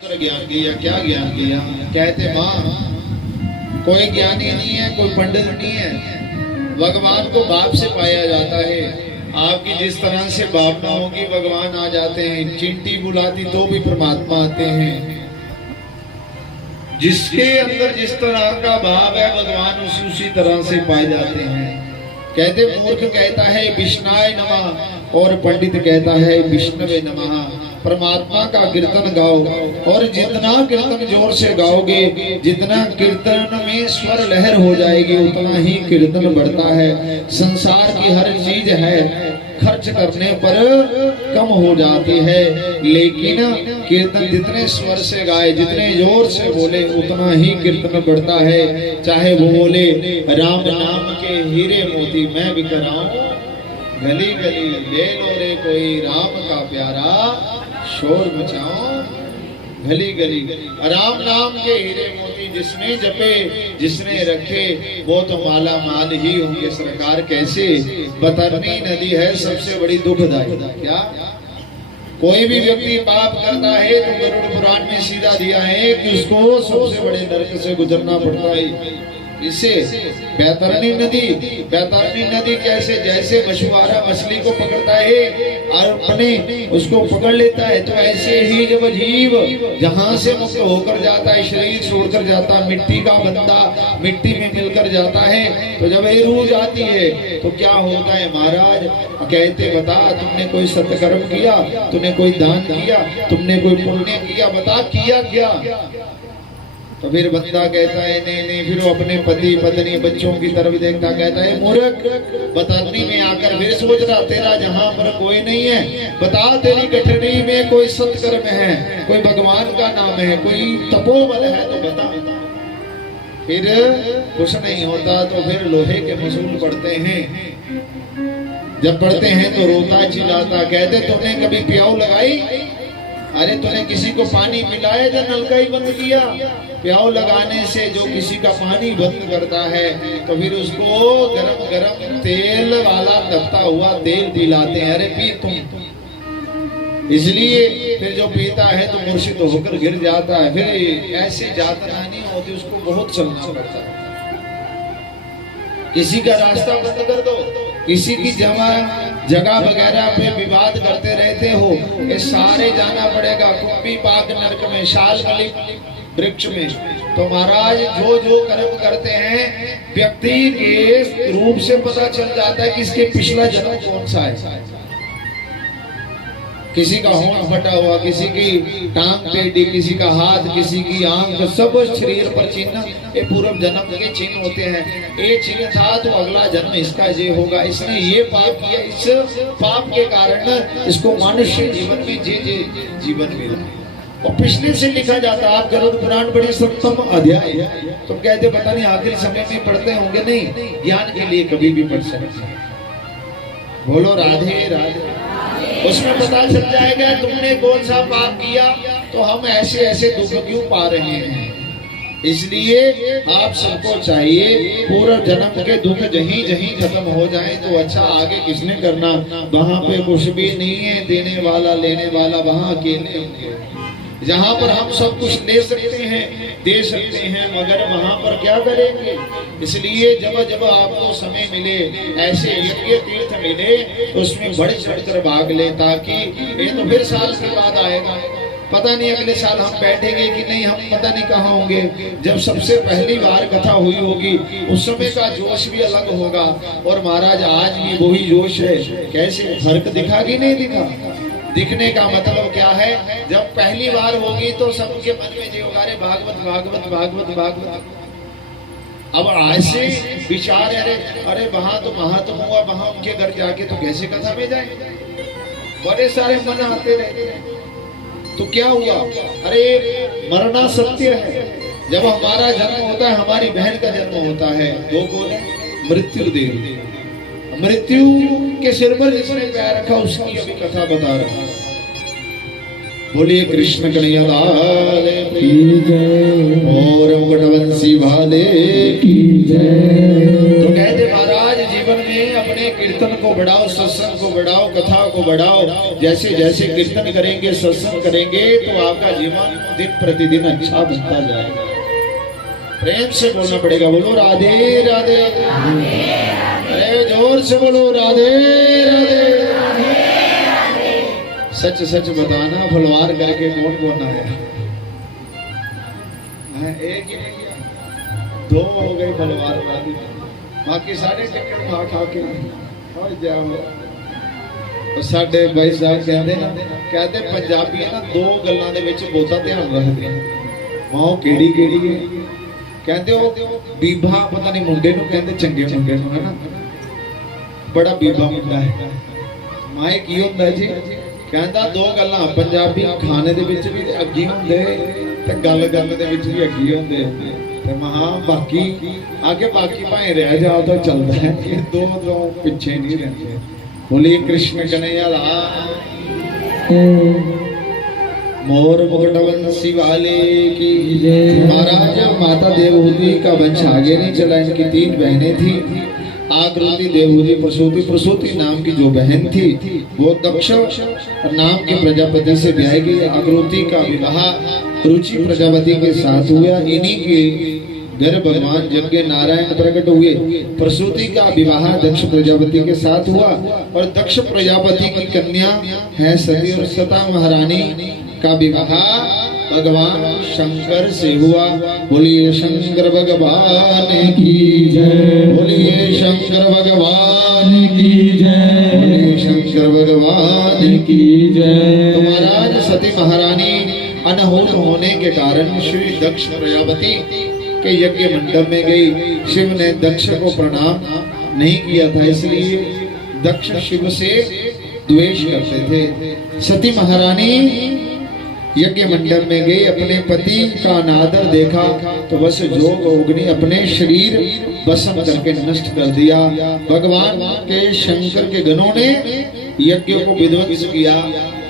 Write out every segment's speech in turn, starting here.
ज्ञान दिया, क्या ज्ञान दिया? कहते माँ कोई ज्ञानी नहीं है, कोई पंडित नहीं है, भगवान को बाप से पाया जाता है। आपकी जिस तरह से भावना होगी भगवान आ जाते हैं। चिंटी बुलाती तो भी परमात्मा आते हैं। जिसके अंदर जिस तरह का भाव है भगवान उसी तरह से पाए जाते हैं। कहते मूर्ख कहता है विष्णाय नमः और पंडित कहता है विष्णवे नमः। परमात्मा का कीर्तन गाओ और जितना कीर्तन जोर से गाओगे, जितना कीर्तन में स्वर लहर हो जाएगी, उतना ही कीर्तन बढ़ता है। संसार की हर चीज है खर्च करने पर कम हो जाती है, लेकिन कीर्तन जितने स्वर से गाए, जितने जोर से बोले, उतना ही कीर्तन बढ़ता है। चाहे वो बोले राम नाम के हीरे मोती मैं बिखराऊं, गली गली ले लो रे कोई राम का प्यारा, शोर मचाओ गली गली। राम नाम के हीरे मोती जिसने जपे, जिसने रखे, वो तो माला माल ही होंगे। सरकार कैसे? बतरनी नदी है सबसे बड़ी दुखदाई। क्या कोई भी व्यक्ति पाप करता है तो गरुड़ पुराण में सीधा दिया है कि उसको सबसे बड़े नरक से गुजरना पड़ता है। इससे बैतरणी नदी कैसे? जैसे मछुआरा मछली को पकड़ता है और अपने उसको पकड़ लेता है, तो ऐसे ही जब जीव जहां से मुक्त होकर जाता है, शरीर छोड़कर जाता, मिट्टी का बंदा मिट्टी में मिलकर जाता है, तो जब ये रूह जाती है तो क्या होता है महाराज? कहते बता तुमने कोई सत्कर्म किया, तुमने कोई दान किया, तुमने कोई पुण्य किया, बता किया क्या? तो फिर बंदा कहता है नहीं। फिर वो अपने पति पत्नी बच्चों की तरफ देखता, कहता है मूर्ख, बतरनी में आकर फिर सोच रहा तेरा जहां पर कोई नहीं है, बता तेरी गठरी में कोई सत्कर्म है, कोई भगवान का नाम है, कोई तपोबल है तो बता। फिर कुछ नहीं होता तो फिर लोहे के मसूल पड़ते हैं। जब पढ़ते हैं तो रोता चिल्लाता, कहते तुमने कभी प्याऊ लगाई? अरे तूने किसी को पानी पिलाया या नलका ही बंद किया? प्याऊ लगाने से जो किसी का पानी बंद करता है तो फिर उसको गरम गरम तेल वाला तपता हुआ तेल पिलाते हैं। अरे पी तुम। इसलिए फिर जो पीता है तो मूर्छित होकर गिर जाता है। फिर ऐसी यातना नहीं होती, उसको बहुत चलना पड़ता है। किसी का रास्ता बंद कर दो, किसी की जगह वगैरह पे विवाद करते रहते हो, ये सारे जाना पड़ेगा कुंभी पाक नरक में, शाल कली वृक्ष में। तो महाराज जो जो कर्म करते हैं व्यक्ति के रूप से पता चल जाता है कि इसके पिछला जन्म कौन सा है। किसी का होंठ फटा हुआ, किसी की टांग टेढ़ी, किसी का हाथ, किसी की आंख, सब शरीर पर चिन्ह, ये पूर्व जन्म के चिन्ह होते हैं। ये चिन्ह था तो अगला जन्म इसका ये होगा, इसने ये पाप किया, इस पाप के कारण इसको मनुष्य जीवन में जे जीवन मिला। और पिछले से लिखा जाता। आप गरुड़ पुराण बड़े सप्तम अध्याय है, तुम कहते पता नहीं आखिरी समय में पढ़ते होंगे, नहीं, ज्ञान के लिए कभी भी पढ़ सकते। बोलो राधे राधे। उसमें पता चल जाएगा तुमने कौन सा पाप किया तो हम ऐसे ऐसे दुख क्यों पा रहे हैं। इसलिए आप सबको चाहिए पूरा जन्म के दुख जहीं जहीं खत्म हो जाए तो अच्छा, आगे किसने करना? वहां पे कुछ भी नहीं है, देने वाला लेने वाला वहां अकेले होंगे। जहाँ पर हम सब कुछ ले सकते हैं, दे सकते हैं, मगर वहां पर क्या करेंगे? इसलिए जब जब आपको समय मिले, ऐसे यज्ञ तीर्थ मिले, तो उसमें बढ़ चढ़कर भाग ले, ताकि ये तो फिर साल के बाद आएगा। पता नहीं अगले साल हम बैठेंगे कि नहीं, हम पता नहीं कहाँ होंगे। जब सबसे पहली बार कथा हुई होगी उस समय का जोश भी अलग होगा। और महाराज आज भी वही जोश है। कैसे फर्क दिखा कि नहीं दिखा? दिखने का मतलब क्या है? जब पहली बार होगी तो सबके मन में जो होगा, अरे भागवत भागवत भागवत भागवत। अब ऐसे विचार, अरे वहां तो महात्मा हुआ, वहां उनके घर जाके तो कैसे कथा में जाए? बड़े सारे मन आते रहते हैं। तो क्या हुआ? अरे मरना सत्य है। जब हमारा जन्म होता है, हमारी बहन का जन्म होता है, दो कौन है? मृत्यु देव। मृत्यु के सिर पर जिसने पैर रखा उसकी अभी कथा बता रहा। बोलिए कृष्ण कन्हैया लाल की जय और वटवंशी वाले की जय। तो कहते महाराज जीवन में अपने कीर्तन को बढ़ाओ, सत्संग को बढ़ाओ, कथा को बढ़ाओ। जैसे जैसे कीर्तन करेंगे, सत्संग करेंगे तो आपका जीवन दिन प्रतिदिन अच्छा बनता जाएगा। प्रेम से बोलना पड़ेगा, बोलो राधे राधे। अरे जोर से बोलो राधे राधे। सच सच बताना, फलवार करके कौन कौन आया? एक ही नहीं, दो हो गए फलवार वाली, बाकी सारे चक्कर खा खा के और जाओ। साडे भाई साहब कहते पंजाबी ना दो गल्लां दे विच बहुता ध्यान रखदे। मां केड़ी केड़ी है? कहते वो बीबा पता नहीं मुंडे नूं कहंदे, चंगे मुंडे नूं, है ना, बड़ा बीबा मुंडा है। माए की हुंदा जी? कहंदा दो गल्लां पंजाबी खाने दे विच भी अग्गी हुंदे ते गल गल दे विच भी अग्गी हुंदे ते महा बाकी आगे बाकी भाएं रह जाओ तो चलता है, ये दो पीछे नहीं रहते। बोलिए कृष्ण कन्हैया लाल। मोर मुकुट वंशी वाले की जय। महाराज माता देवहूति का वंश आगे नहीं चला। इनकी 3 बहनें थी, आकृति, देवहूति, प्रसूति। प्रसूति नाम की जो बहन थी वो दक्ष नाम के प्रजापति से ब्याह गई। आकृति का विवाह रुचि प्रजापति के साथ हुआ। इन्हीं के घर भगवान यज्ञ नारायण प्रकट हुए। प्रसूति का विवाह दक्ष प्रजापति के साथ हुआ और दक्ष प्रजापति की कन्या है सती, और सता महारानी का विवाह भगवान शंकर से हुआ। बोलिए शंकर भगवान की जय। बोलिए शंकर भगवान की जय। बोलिए शंकर भगवान की जय। तो महाराज सती महारानी अनहोत होने के कारण श्री दक्ष प्रजापति के यज्ञ मंडप में गई। शिव ने दक्ष को प्रणाम नहीं किया था, इसलिए दक्ष शिव से द्वेष करते थे। सती महारानी यज्ञ मंडप में गई, अपने पति का अनादर देखा तो बस जोग अग्नि अपने शरीर भस्म करके नष्ट कर दिया। भगवान के शंकर के गणों ने यज्ञ को विध्वंस किया।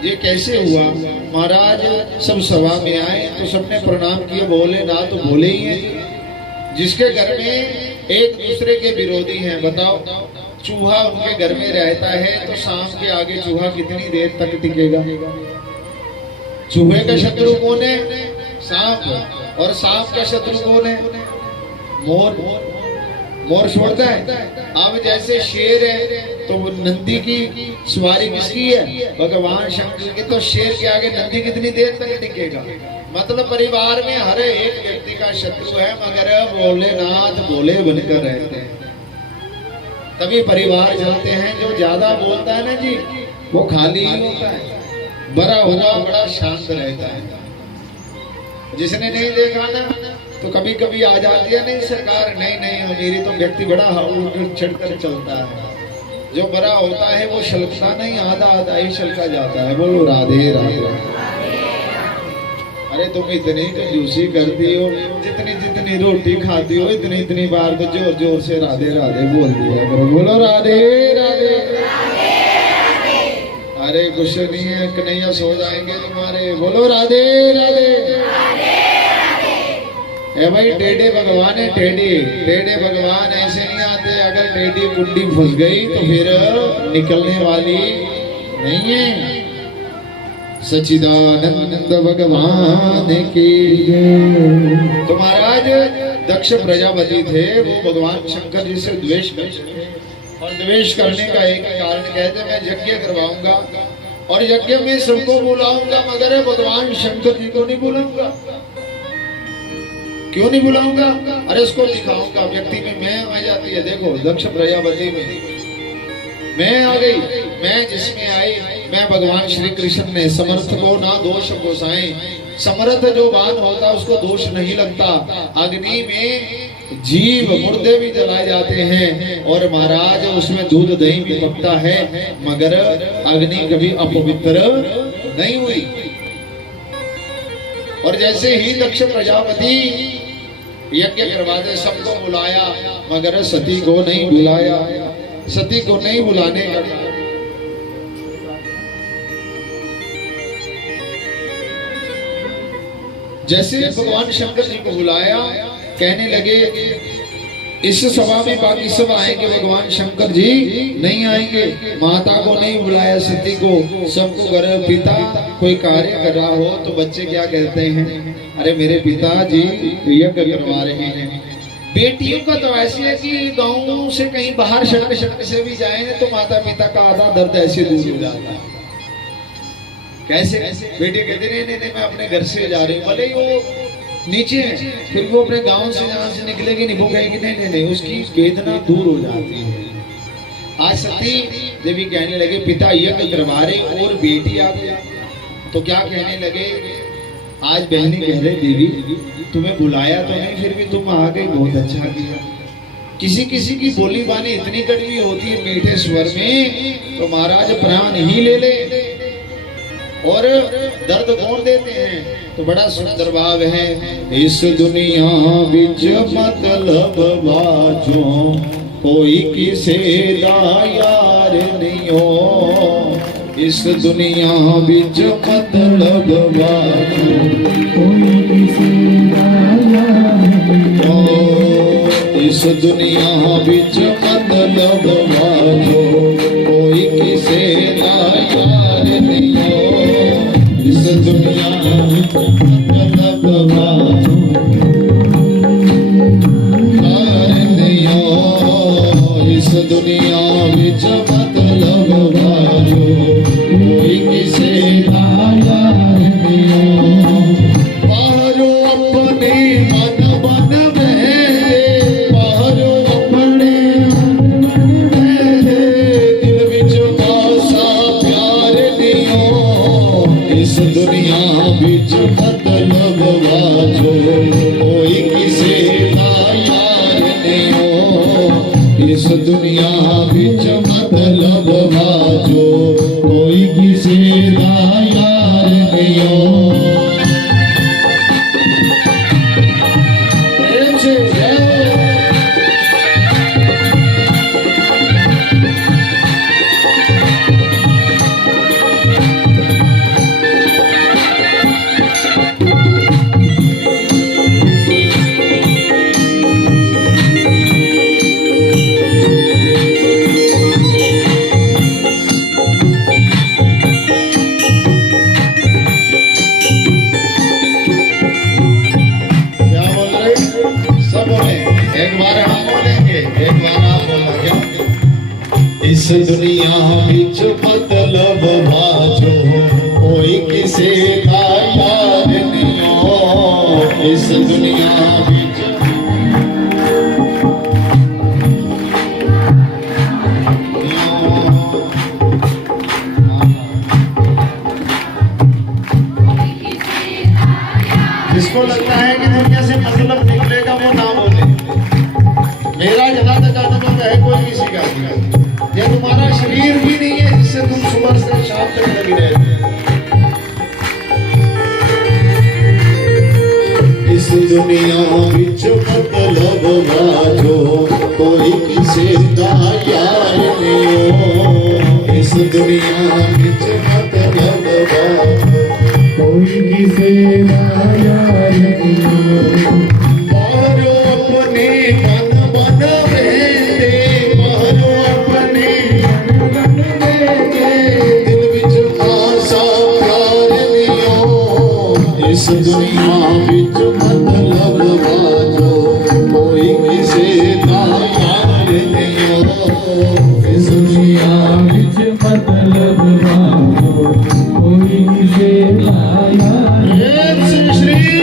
ये कैसे हुआ? महाराज सब सभा में आए तो सबने प्रणाम किया, बोले ना तो बोले ही हैं। जिसके घर में एक दूसरे के विरोधी हैं, बताओ, चूहा उनके घर में रहता है तो शाम के आगे चूहा कितनी देर तक टिकेगा? चूहे का शत्रु कौन है? सांप। और सांप का शत्रु कौन है? मोर। मोर छोड़ता है। अब जैसे शेर है तो वो नंदी की सवारी किसकी है? भगवान शंकर की। तो शेर के आगे नंदी कितनी देर तक टिकेगा? मतलब परिवार में हर एक व्यक्ति का शत्रु है, मगर भोलेनाथ भोले बनकर रहते हैं, तभी परिवार चलते हैं। जो ज्यादा बोलता है ना जी, वो खाली ही होता है, बड़ा हुआ बड़ा शांत रहता है। जिसने नहीं देखा ना तो कभी कभी आ जाती है, नहीं सरकार नहीं नहीं मेरी तो व्यक्ति बड़ा चढ़कर चलता है। जो बड़ा होता है वो शलकता नहीं, आधा आधा ही शलका जाता है। बोलो राधे राधे। अरे तुम इतनी कंजूसी करती हो, जितनी जितनी रोटी खाती हो इतनी इतनी बार तो जोर जोर से राधे राधे बोल दिया करो। बोलो राधे राधे। अरे कुछ नहीं है, कन्हैया सो जाएंगे तुम्हारे। बोलो राधे राधे। है भाई, टेढ़े भगवान है, टेढ़े भगवान ऐसे नहीं आते। अगर टेढ़ी कुंडी फंस गई तो फिर निकलने वाली नहीं है। सच्चिदानंद भगवान की जय। तो महाराज दक्ष प्रजापति थे, वो भगवान शंकर जी से द्वेष करते थे, और द्वेष करने का एक कारण कहते मैं यज्ञ करवाऊंगा और यज्ञ में सबको बुलाऊंगा, मगर भगवान शंकर जी को नहीं बुलाऊंगा। क्यों नहीं बुलाऊंगा? अरे उसको दिखाऊंगा। व्यक्ति में मैं आ जाती है। देखो दक्ष प्रजापति में मैं आ गई, मैं जिसमें आई, मैं भगवान श्री कृष्ण ने समर्थ को ना दोष गोसाएं। समर्थ जो बात होता उसको दोष नहीं लगता। अग्नि में जीव मुर्दे भी जलाए जाते हैं और महाराज उसमें दूध दही भी पकता है, मगर अग्नि कभी अपवित्र नहीं हुई। और जैसे ही दक्ष प्रजापति यज्ञ करवाते सबको बुलाया, मगर सती को नहीं बुलाया। सती को नहीं बुलाने का जैसे भगवान शंकर जी को बुलाया, कहने लगे इस सभा में बाकी सब आएंगे, भगवान शंकर जी नहीं आएंगे। माता को नहीं बुलाया, सती को, सबको घर पिता कोई कार्य कर रहा हो तो बच्चे क्या कहते हैं, अरे मेरे पिताजी यज्ञ करवा रहे हैं। बेटियों का तो ऐसे है कि गाँव से कहीं बाहर सड़क से भी जाए तो माता पिता का आधा दर्द ऐसे दूर हो जाता है। कैसे बेटे कहते नहीं मैं अपने घर से जा रही हूँ, भले ही वो नीचे है, फिर वो अपने गांव से जहां से निकलेगी नहीं, वो कहेगी नहीं, उसकी वेदना दूर हो जाती है। आज सती देवी कहने लगे पिता यज्ञ करवा रहे और बेटी आ गई, तो क्या कहने लगे, आज बहनी कह रहे देवी तुम्हें बुलाया तो नहीं, फिर भी तुम आ गई, बहुत अच्छा किया। किसी किसी की बोली बानी इतनी कड़वी होती है मीठे स्वर में, तो महाराज प्राण ही ले ले। और दर्द कौन देते हैं, तो बड़ा सुंदर भाव है, इस दुनिया बिच मतलब बाजो कोई किसे दा यार नहीं हो। इस दुनिया बिच मतलब बाजो कोई किसे दा यार नहीं हो। इस दुनिया बिच मतलब बाजो कोई किसे दा यार नहीं हो। इस दुनिया मतलब बाजो नहीं हो। इस दुनिया बिच मतलब बाजो कोई किसे दा यार नहीं हो। बाहरो अपने मन बन बहले, बाहरो अपने मन बहले, दिल विच आसा प्यार नहीं हो। इस दुनिया बिच मतलब बाजो कोई किसे दा यार नहीं हो। इस दुनिया बिच मतलब बाजो कोई किसे दा यार नहीं हो। इस दुनिया बिच मतलब बाजो कोई किसे दा यार नहीं हो। इस दुनिया बिच जिसको लगता है कि दुनिया से मतलब निकलेगा वो ना बोले, मेरा जहाँ तक अनुभव है कोई किसी का नहीं। ये तुम्हारा शरीर भी नहीं है जिससे तुम सुबह से शाम तक लगी रहते हो। इस दुनिया बिच मतलब बाजो कोई किसे दा यार नहीं हो। इस दुनिया बिच मतलब बाजो कोई किसे दा यार नहीं हो। बाहरो अपने मन बन बहले, बाहरो अपने मन बन बहले, दिल विच आसा प्यार नहीं हो। इस दुनिया बिच मतलब बाजो कोई किसे दा यार नहीं हो। इस दुनिया बिच मतलब बाजो कोई किसे दा यार नहीं हो।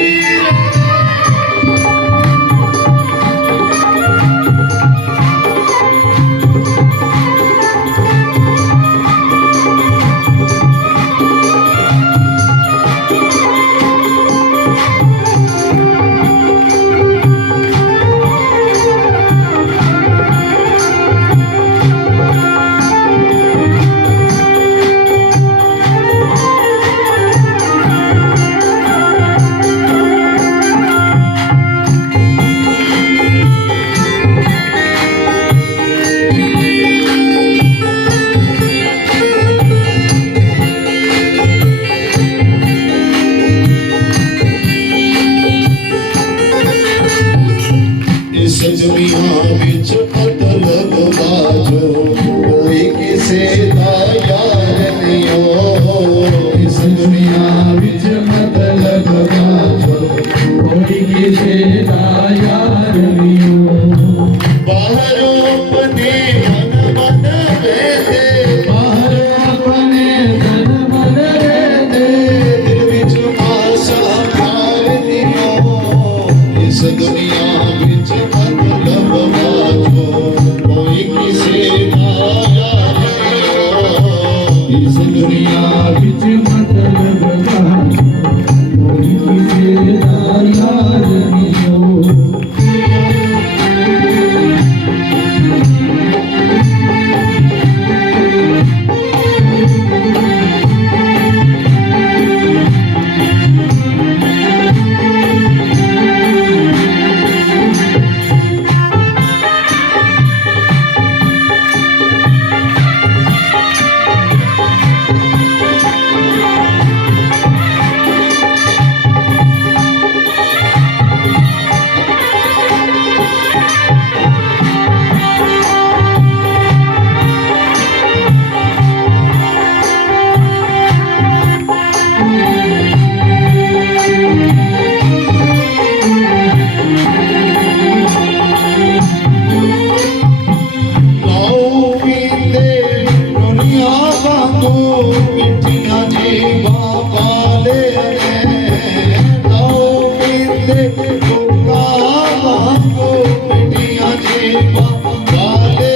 वाले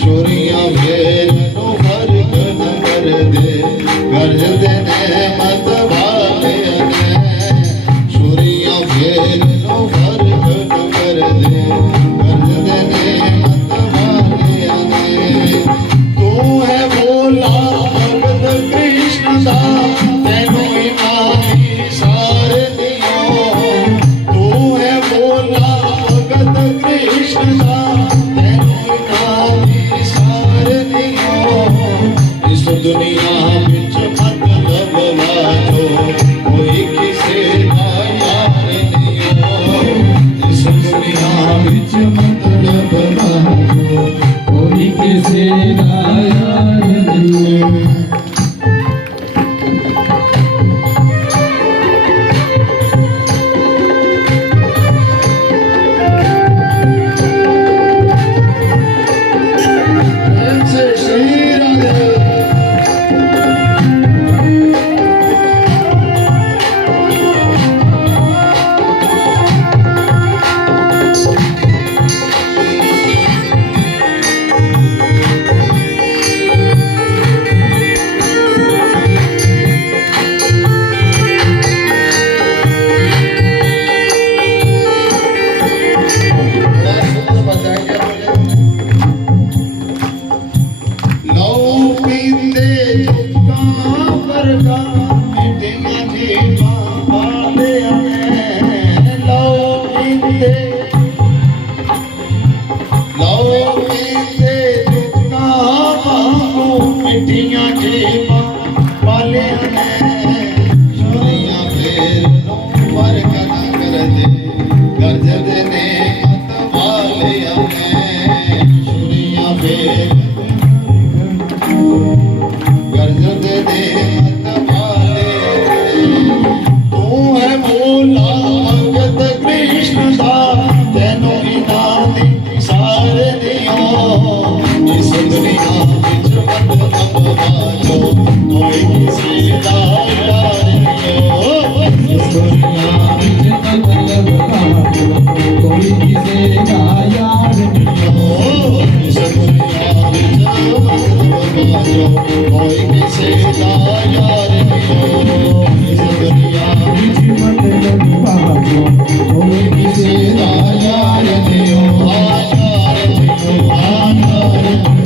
छोरियां फेर नो फर्क न कर दे गर्ज देने मत वाले छोरियां फेर नो फर्क न कर दे गर्ज देने मत वाले तू है बोला भगत कृष्ण दा तेनू इमानी सारे दियो तू है बोला भगत कृष्ण दा तेनू इमानी सारे दियो इस दुनिया विच मतलब वाजो कोई किसे दा यार दियो इस दुनिया विच मतलब वाजो कोई किसे दा यार दियो Thank you.